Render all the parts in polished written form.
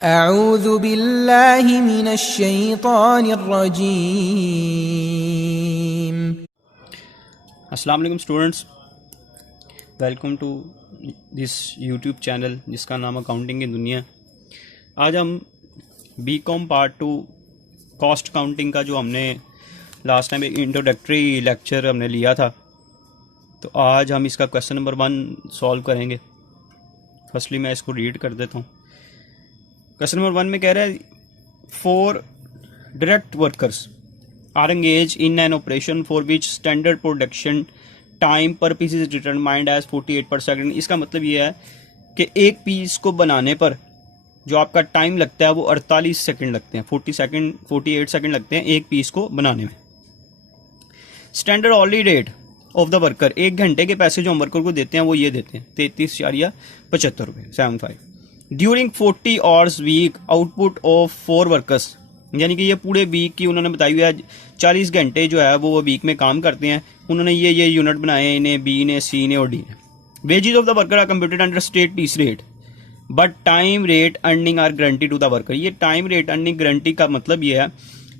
अऊज़ु बिल्लाहि मिनश्शैतानिर्रजीम। अस्सलाम वालेकुम students, welcome to this YouTube channel जिसका नाम अकाउंटिंग की दुनिया। आज हम बीकॉम पार्ट 2 कॉस्ट काउंटिंग का जो हमने लास्ट टाइम एक इंट्रोडक्टरी लेक्चर हमने लिया था, तो आज हम इसका क्वेश्चन नंबर 1 सॉल्व करेंगे। फर्स्टली मैं इसको रीड कर देता हूँ। क्वेश्चन नंबर 1 में कह रहा है 4 direct workers are engaged in an operation for which standard production time per piece is determined as 48 per second। इसका मतलब ये है कि एक पीस को बनाने पर जो आपका टाइम लगता है वो 48 सेकंड लगते हैं, 48 सेकंड लगते हैं एक पीस को बनाने में। Standard only rate of the worker, एक घंटे के पैसे जो हम वर्कर को देते हैं वो ये देते हैं 33.75 रुपये 75। During 40 hours week output of 4 workers, यानी कि ये पूरे वीक की उन्होंने बताई हुई है 40 घंटे जो है वो वीक में काम करते हैं। उन्होंने ये यूनिट बनाए, इन्हें बी ने, सी ने और डी ने। Wages of the worker are computed under straight piece rate but time rate earning are guarantee to the worker. ये टाइम रेट अर्निंग गारंटी का मतलब ये है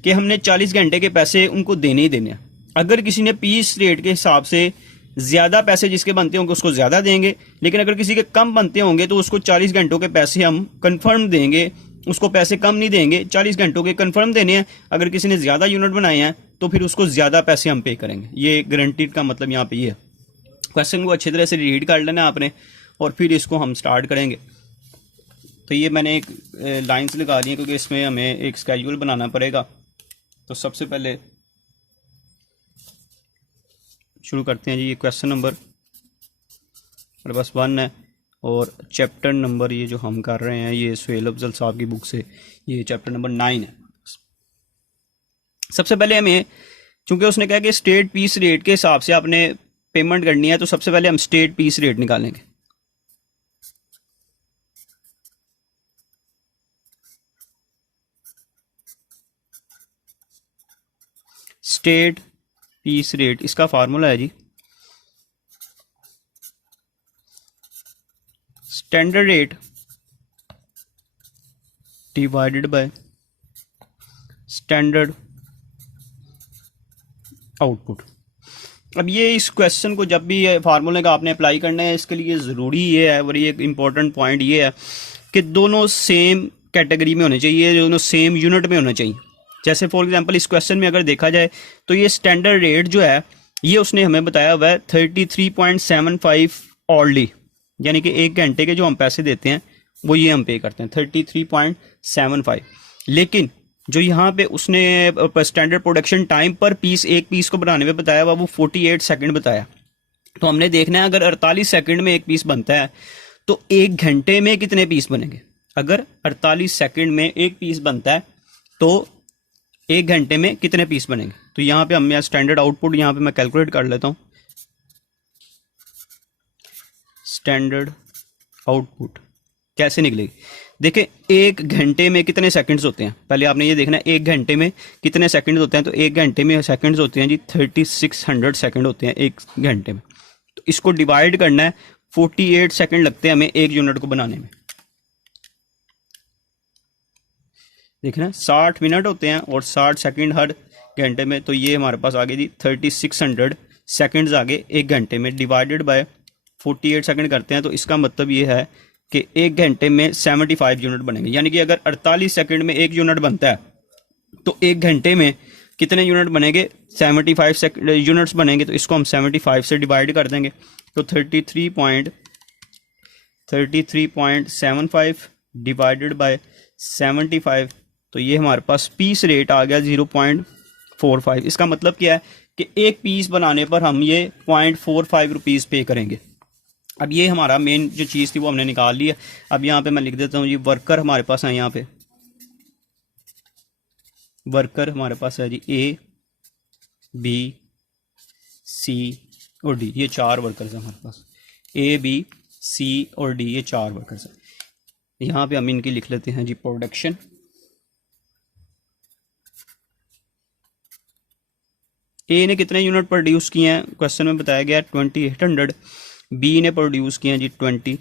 कि हमने 40 घंटे के पैसे उनको देने ही देने हैं। अगर किसी ने पीस रेट के हिसाब से ज़्यादा पैसे जिसके बनते होंगे उसको ज़्यादा देंगे, लेकिन अगर किसी के कम बनते होंगे तो उसको 40 घंटों के पैसे हम कन्फर्म देंगे, उसको पैसे कम नहीं देंगे, 40 घंटों के कंफर्म देने हैं। अगर किसी ने ज़्यादा यूनिट बनाए हैं तो फिर उसको ज़्यादा पैसे हम पे करेंगे। ये गारंटीड का मतलब यहाँ पे ये है। क्वेश्चन को अच्छी तरह से रीड कर लेना आपने और फिर इसको हम स्टार्ट करेंगे। तो ये मैंने एक लाइन्स लगा दी है क्योंकि इसमें हमें एक स्केड्यूल बनाना पड़ेगा। तो सबसे पहले शुरू करते हैं जी। ये क्वेश्चन नंबर बस 1 है और चैप्टर नंबर ये जो हम कर रहे हैं ये सुहेल अफजल साहब की बुक से, ये चैप्टर नंबर 9 है। सबसे पहले हमें, चूंकि उसने कहा कि स्टेट पीस रेट के हिसाब से आपने पेमेंट करनी है, तो सबसे पहले हम स्टेट पीस रेट निकालेंगे। स्टेट पीस रेट, इसका फार्मूला है जी standard rate divided by standard output. अब ये इस क्वेश्चन को जब भी ये फार्मूले का आपने अप्लाई करना है, इसके लिए ज़रूरी ये है और ये एक इम्पॉर्टेंट पॉइंट ये है कि दोनों सेम कैटेगरी में होने चाहिए, दोनों सेम यूनिट में होने चाहिए। जैसे फॉर एग्जांपल इस क्वेश्चन में अगर देखा जाए तो ये स्टैंडर्ड रेट जो है ये उसने हमें बताया हुआ है 33.75 ऑनली, यानी कि एक घंटे के जो हम पैसे देते हैं वो ये हम पे करते हैं 33.75। लेकिन जो यहाँ पे उसने स्टैंडर्ड प्रोडक्शन टाइम पर पीस, एक पीस को बनाने में बताया हुआ वो 48 सेकंड बताया। तो हमने देखना है अगर 48 सेकंड में एक पीस बनता है तो एक घंटे में कितने पीस बनेंगे। अगर 48 सेकंड में एक पीस बनता है तो एक घंटे में कितने पीस बनेंगे। तो यहाँ पे हम स्टैंडर्ड आउटपुट यहाँ पे मैं कैलकुलेट कर लेता हूँ। स्टैंडर्ड आउटपुट कैसे निकलेगी, देखिए एक घंटे में कितने सेकंड्स होते हैं, पहले आपने ये देखना है एक घंटे में कितने सेकंड्स होते हैं। तो एक घंटे में सेकंड्स होते हैं जी 3600 सेकंड होते हैं एक घंटे में। तो इसको डिवाइड करना है, 48 सेकंड लगते हैं हमें एक यूनिट को बनाने में। देखना 60 मिनट होते हैं और 60 सेकंड हर घंटे में। तो ये हमारे पास आ गई जी 3600 सेकंड्स आगे एक घंटे में, डिवाइडेड बाय 48 सेकंड करते हैं। तो इसका मतलब ये है कि एक घंटे में 75 यूनिट बनेंगे, यानी कि अगर 48 सेकंड में एक यूनिट बनता है तो एक घंटे में कितने यूनिट बनेंगे, 75 यूनिट्स बनेंगे। तो इसको हम 75 से डिवाइड कर देंगे। तो 33.75 डिवाइडेड बाय 75, तो ये हमारे पास पीस रेट आ गया 0.45। इसका मतलब क्या है कि एक पीस बनाने पर हम ये 0.45 रुपीज़ पे करेंगे। अब ये हमारा मेन जो चीज़ थी वो हमने निकाल ली है। अब यहाँ पे मैं लिख देता हूँ ये वर्कर हमारे पास है, यहाँ पे वर्कर हमारे पास है जी ए, बी, सी और डी। ये 4 वर्कर्स हैं हमारे पास, ए, बी, सी और डी, ये 4 वर्कर्स हैं। यहाँ पे हम इनकी लिख लेते हैं जी प्रोडक्शन। ए ने कितने यूनिट प्रोड्यूस किए हैं, क्वेश्चन में बताया गया 2800। बी ने प्रोड्यूस किए हैं जी 20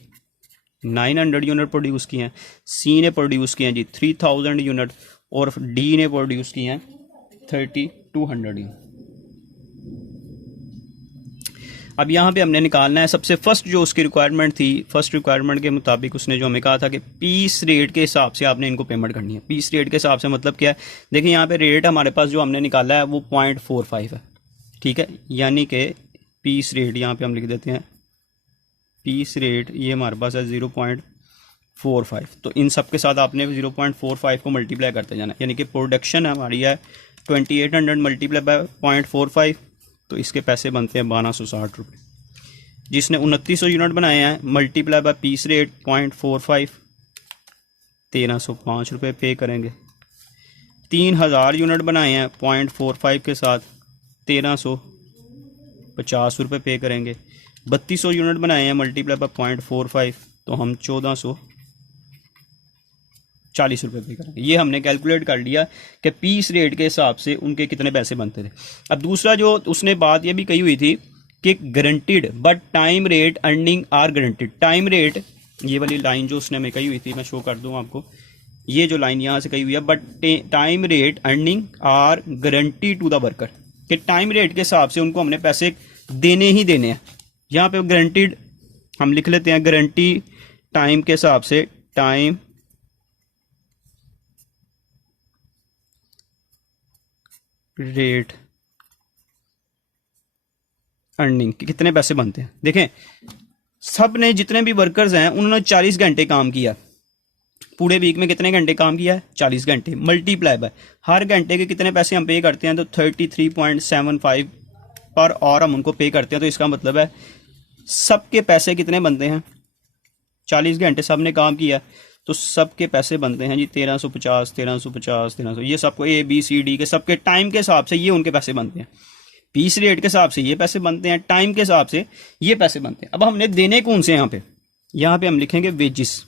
900 यूनिट प्रोड्यूस किए हैं, सी ने प्रोड्यूस किए हैं जी 3000 यूनिट, और डी ने प्रोड्यूस किए हैं 3200 यूनिट। अब यहाँ पे हमने निकालना है सबसे फर्स्ट जो उसकी रिक्वायरमेंट थी, फर्स्ट रिक्वायरमेंट के मुताबिक उसने जो हमें कहा था कि पीस रेट के हिसाब से आपने इनको पेमेंट करनी है। पीस रेट के हिसाब से मतलब क्या है, देखिए यहाँ पे रेट हमारे पास जो हमने निकाला है वो 0.45 है, ठीक है, यानी कि पीस रेट यहाँ पे हम लिख देते हैं, पीस रेट ये हमारे पास है 0.45। तो इन सब के साथ आपने 0.45 को मल्टीप्लाई करते जाना, यानी कि प्रोडक्शन हमारी है 2800 मल्टीप्लाई बाय 0.45, तो इसके पैसे बनते हैं 1260 रुपये। जिसने 2900 यूनिट बनाए हैं मल्टीप्लाई बाय पीस रेट 0.45, 1305 रुपये पे करेंगे। 3000 यूनिट बनाए हैं 0.45 के साथ 1350 रुपये पे करेंगे। 3200 यूनिट बनाए हैं मल्टीप्लाई बाय 0.45, तो हम 1440 रुपये पे करेंगे। ये हमने कैलकुलेट कर लिया कि पीस रेट के हिसाब से उनके कितने पैसे बनते थे। अब दूसरा जो उसने बात ये भी कही हुई थी कि guaranteed but time rate earning are guaranteed. Time rate, ये वाली लाइन जो उसने हमें कही हुई थी मैं शो कर दूं आपको, ये जो लाइन यहाँ से कही हुई है, but time rate earning are guarantee to the worker, कि टाइम रेट के हिसाब से उनको हमने पैसे देने ही देने हैं। यहाँ पे गारंटीड हम लिख लेते हैं, गारंटी टाइम के हिसाब से टाइम रेट अर्निंग के कितने पैसे बनते हैं। देखें सब ने जितने भी वर्कर्स हैं उन्होंने 40 घंटे काम किया, पूरे वीक में कितने घंटे काम किया है 40 घंटे, मल्टीप्लाई बाय हर घंटे के कितने पैसे हम पे करते हैं, तो 33.75 पर आवर हम उनको पे करते हैं। तो इसका मतलब है सबके पैसे कितने बनते हैं, 40 घंटे सब ने काम किया तो सबके पैसे बनते हैं जी 1350, 1350, ये सबको ए बी सी डी के सबके टाइम के हिसाब से ये उनके पैसे बनते हैं। पीस रेट के हिसाब से ये पैसे बनते हैं, टाइम के हिसाब से ये पैसे बनते हैं। अब हमने देने कौन से, यहाँ पे हम लिखेंगे वेजिस,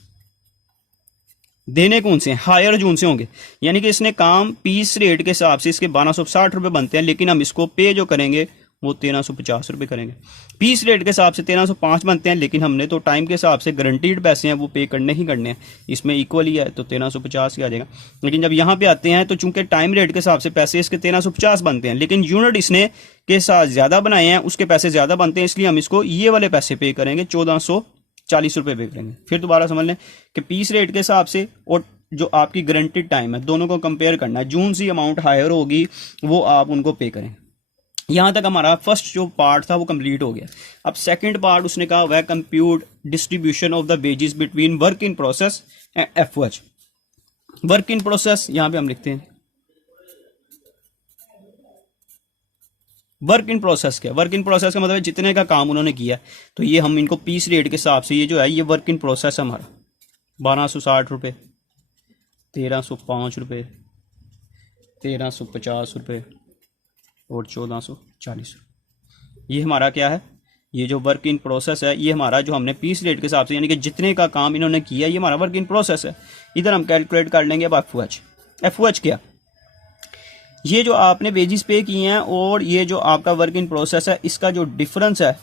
देने कौन से हैं, हायर जून से होंगे, यानी कि इसने काम पीस रेट के हिसाब से इसके 1260 रुपये बनते हैं, लेकिन हम इसको पे जो करेंगे वो 1350 रुपये करेंगे। पीस रेट के हिसाब से 1305 बनते हैं, लेकिन हमने तो टाइम के हिसाब से गारंटीड पैसे हैं वो पे करने ही करने हैं, इसमें इक्वल ही है तो 1350 ही आ जाएगा। लेकिन जब यहाँ पे आते हैं तो चूंकि टाइम रेट के हिसाब से पैसे इसके 1350 बनते हैं, लेकिन यूनिट इसने के साथ ज़्यादा बनाए हैं उसके पैसे ज़्यादा बनते हैं, इसलिए हम इसको ये वाले पैसे पे करेंगे 1440 रुपये पे करेंगे। फिर दोबारा समझ लें कि पीस रेट के हिसाब से और जो आपकी गारंटीड टाइम है दोनों को कंपेयर करना है, जून सी अमाउंट हायर होगी वो आप उनको पे करें। यहाँ तक हमारा फर्स्ट जो पार्ट था वो कंप्लीट हो गया। अब सेकंड पार्ट उसने कहा हुआ है compute distribution of the wages between work in process and FOH. Work in process यहाँ पे हम लिखते हैं, वर्क इन प्रोसेस क्या, वर्क इन प्रोसेस का मतलब जितने का काम उन्होंने किया, तो ये हम इनको पीस रेट के हिसाब से ये जो है ये वर्क इन प्रोसेस है हमारा 1260 रुपये, 1305 रुपये, 1350 रुपये और 1440 रुपये। ये हमारा क्या है, ये जो वर्क इन प्रोसेस है ये हमारा जो हमने पीस रेट के हिसाब से यानी कि जितने का काम इन्होंने किया ये हमारा वर्क इन प्रोसेस है। इधर हम कैलकुलेट कर लेंगे अब एफओएच। एफओएच क्या, ये जो आपने वेजेस पे किए हैं और ये जो आपका वर्क इन प्रोसेस है इसका जो डिफरेंस है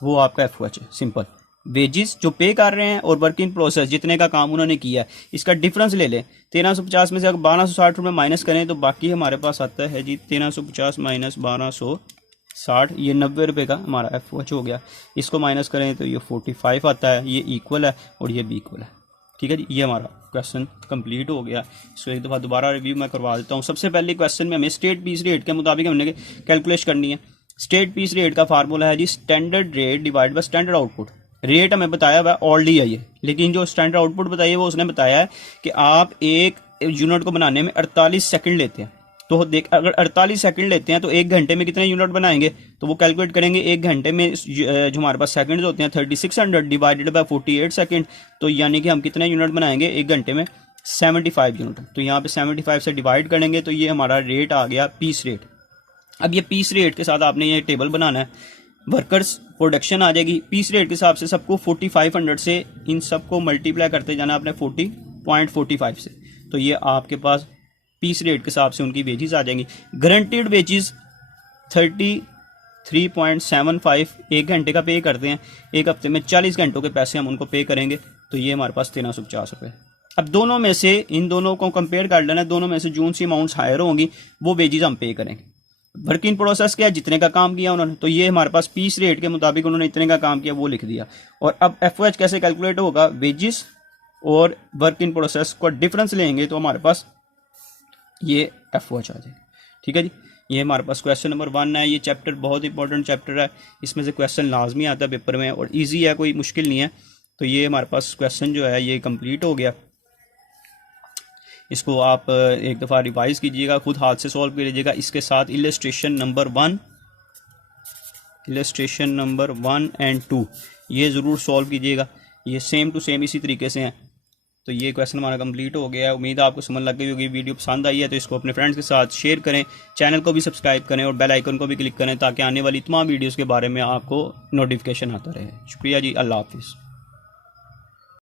वो आपका एफओएच है। सिंपल, वेजेस जो पे कर रहे हैं और वर्क इन प्रोसेस जितने का काम उन्होंने किया है इसका डिफरेंस ले लें। 1350 में से अगर 1260 रुपये माइनस करें तो बाकी हमारे पास आता है जी 1350 माइनस 1260, ये 90 रुपये का हमारा एफओएच हो गया। इसको माइनस करें तो ये 45 आता है, ये इक्वल है और ये भी इक्वल है। ठीक है जी, ये हमारा क्वेश्चन कंप्लीट हो गया। इसको एक दफ़ा दोबारा रिव्यू मैं करवा देता हूँ। सबसे पहले क्वेश्चन में हमें स्टेट पीस रेट के मुताबिक हमने कैलकुलेट करनी है। स्टेट पीस रेट का फार्मूला है जी standard rate divide by standard output. Rate हमें बताया हुआ है ऑलरेडी है ये, लेकिन जो स्टैंडर्ड आउटपुट बताइए वो उसने बताया है कि आप एक यूनिट को बनाने में 48 सेकंड लेते हैं। तो देख अगर 48 सेकंड लेते हैं तो एक घंटे में कितने यूनिट बनाएंगे, तो वो कैलकुलेट करेंगे एक घंटे में जो हमारे पास सेकंड होते हैं 3600 डिवाइडेड बाय 48 सेकंड, तो यानी कि हम कितने यूनिट बनाएंगे एक घंटे में 75 यूनिट। तो यहाँ पे 75 से डिवाइड करेंगे तो ये हमारा रेट आ गया पीस रेट। अब ये पीस रेट के साथ आपने ये टेबल बनाना है, वर्कर्स प्रोडक्शन आ जाएगी पीस रेट के हिसाब से सबको 4500 से इन सबको मल्टीप्लाई करते जाना अपने 40.45 से, तो ये आपके पास पीस रेट के हिसाब से उनकी वेजेस आ जाएंगी। गारंटीड वेजेस 33.75 एक घंटे का पे करते हैं, एक हफ्ते में 40 घंटों के पैसे हम उनको पे करेंगे तो ये हमारे पास 1350 रुपये। अब दोनों में से इन दोनों को कंपेयर कर लेना, दोनों में से जोन सी अमाउंट्स हायर होंगी वो वेजेस हम पे करेंगे। वर्क इन प्रोसेस क्या है, जितने का काम किया उन्होंने, तो ये हमारे पास पीस रेट के मुताबिक उन्होंने इतने का काम किया वो लिख दिया। और अब एफओएच कैसे कैलकुलेट होगा, वेजेस और वर्क इन प्रोसेस को डिफरेंस लेंगे तो हमारे पास ये एफओएच आ जाएगा। ठीक है जी, ये हमारे पास क्वेश्चन नंबर 1 है। ये चैप्टर बहुत इंपॉर्टेंट चैप्टर है, इसमें से क्वेश्चन लाजमी आता है पेपर में और ईजी है, कोई मुश्किल नहीं है। तो ये हमारे पास क्वेश्चन जो है ये कंप्लीट हो गया। इसको आप एक दफ़ा रिवाइज कीजिएगा, खुद हाथ से सॉल्व कर लीजिएगा। इसके साथ इलस्ट्रेशन नंबर 1 एंड 2 ये ज़रूर सॉल्व कीजिएगा, ये सेम टू सेम इसी तरीके से हैं। तो ये क्वेश्चन हमारा कंप्लीट हो गया है। उम्मीद है आपको समझ लग गई होगी। वीडियो पसंद आई है तो इसको अपने फ्रेंड्स के साथ शेयर करें, चैनल को भी सब्सक्राइब करें और बेल आइकन को भी क्लिक करें ताकि आने वाली तमाम वीडियोज़ के बारे में आपको नोटिफिकेशन आता रहे। शुक्रिया जी, अल्लाह हाफिज़।